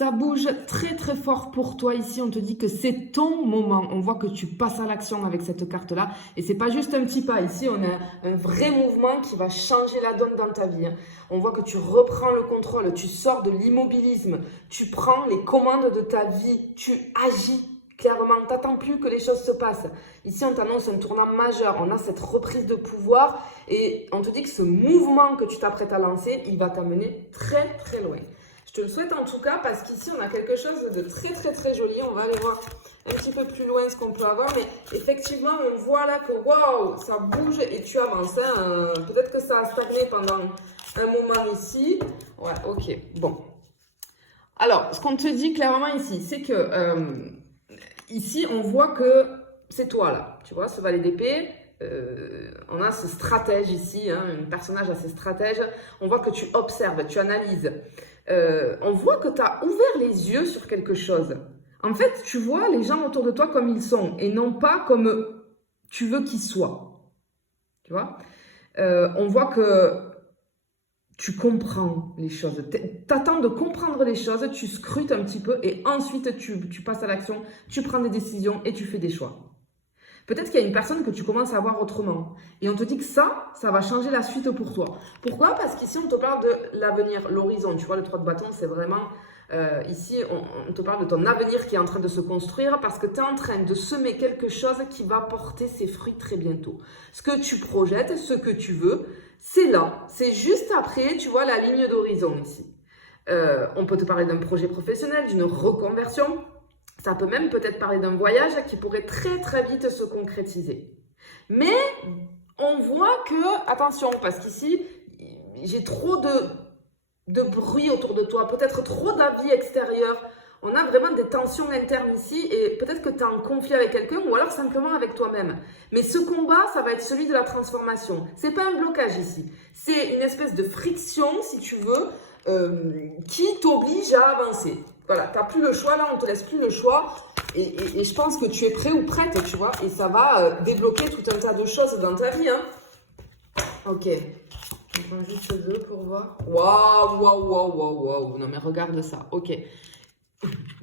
Ça bouge très très fort pour toi ici. On te dit que c'est ton moment. On voit que tu passes à l'action avec cette carte-là. Et c'est pas juste un petit pas. Ici, on a un vrai mouvement qui va changer la donne dans ta vie. On voit que tu reprends le contrôle. Tu sors de l'immobilisme. Tu prends les commandes de ta vie. Tu agis clairement. T'attends plus que les choses se passent. Ici, on t'annonce un tournant majeur. On a cette reprise de pouvoir. Et on te dit que ce mouvement que tu t'apprêtes à lancer, il va t'amener très très loin. Je te le souhaite en tout cas parce qu'ici on a quelque chose de très très très joli. On va aller voir un petit peu plus loin ce qu'on peut avoir. Mais effectivement on voit là que waouh, ça bouge et tu avances. Peut-être que ça a stagné pendant un moment ici. Ouais, ok, bon. Alors ce qu'on te dit clairement ici, c'est que ici on voit que c'est toi là. Tu vois ce valet d'épée. On a ce stratège ici, un personnage assez stratège. On voit que tu observes, tu analyses. On voit que tu as ouvert les yeux sur quelque chose. En fait, tu vois les gens autour de toi comme ils sont et non pas comme tu veux qu'ils soient. Tu vois, on voit que tu comprends les choses. T'attends de comprendre les choses, tu scrutes un petit peu et ensuite tu passes à l'action, tu prends des décisions et tu fais des choix. Peut-être qu'il y a une personne que tu commences à voir autrement. Et on te dit que ça va changer la suite pour toi. Pourquoi? Parce qu'ici, on te parle de l'avenir, l'horizon. Tu vois, le 3 de bâton, c'est vraiment... ici, on te parle de ton avenir qui est en train de se construire parce que tu es en train de semer quelque chose qui va porter ses fruits très bientôt. Ce que tu projettes, ce que tu veux, c'est là. C'est juste après, tu vois, la ligne d'horizon ici. On peut te parler d'un projet professionnel, d'une reconversion. Ça peut même peut-être parler d'un voyage qui pourrait très très vite se concrétiser. Mais on voit que, attention, parce qu'ici, j'ai trop de bruit autour de toi, peut-être trop d'avis extérieurs. On a vraiment des tensions internes ici et peut-être que tu es en conflit avec quelqu'un ou alors simplement avec toi-même. Mais ce combat, ça va être celui de la transformation. C'est pas un blocage ici. C'est une espèce de friction, si tu veux, qui t'oblige à avancer. Voilà, tu n'as plus le choix, là, on ne te laisse plus le choix. Et je pense que tu es prêt ou prête, tu vois. Et ça va débloquer tout un tas de choses dans ta vie. Ok. On prend juste deux pour voir. Waouh, waouh, waouh, waouh, waouh. Non, mais regarde ça. Ok.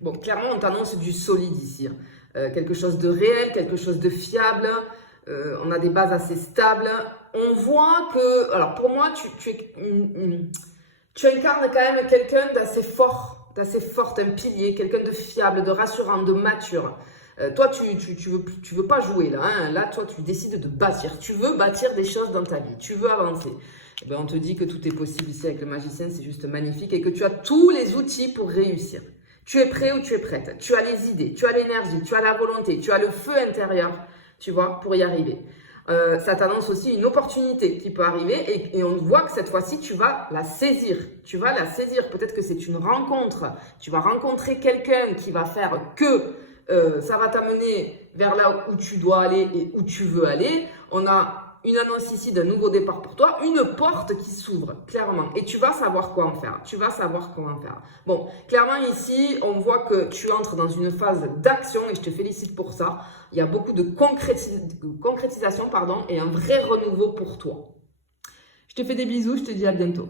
Bon, clairement, on t'annonce du solide ici. Quelque chose de réel, quelque chose de fiable. On a des bases assez stables. On voit que... Alors, pour moi, tu incarnes quand même quelqu'un d'assez fort. D'assez forte, un pilier, quelqu'un de fiable, de rassurant, de mature. Toi, tu veux pas jouer là. Là, toi, tu décides de bâtir. Tu veux bâtir des choses dans ta vie. Tu veux avancer. Eh bien, on te dit que tout est possible ici avec le magicien. C'est juste magnifique et que tu as tous les outils pour réussir. Tu es prêt ou tu es prête. Tu as les idées, tu as l'énergie, tu as la volonté, tu as le feu intérieur, tu vois, pour y arriver. Ça t'annonce aussi une opportunité qui peut arriver et on voit que cette fois-ci, tu vas la saisir. Tu vas la saisir. Peut-être que c'est une rencontre. Tu vas rencontrer quelqu'un qui va faire que ça va t'amener vers là où tu dois aller et où tu veux aller. On a une annonce ici d'un nouveau départ pour toi, une porte qui s'ouvre, clairement. Et tu vas savoir quoi en faire. Tu vas savoir comment faire. Bon, clairement ici, on voit que tu entres dans une phase d'action et je te félicite pour ça. Il y a beaucoup de concrétisation, et un vrai renouveau pour toi. Je te fais des bisous, je te dis à bientôt.